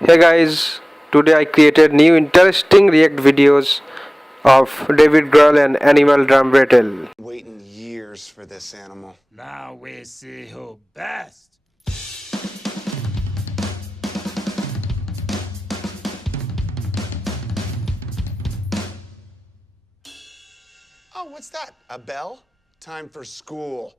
Hey guys, today I created new interesting react videos of David Grohl and Animal Drum Rattle. Waiting years for this animal. Now we see who best. Oh, what's that? A bell? Time for school.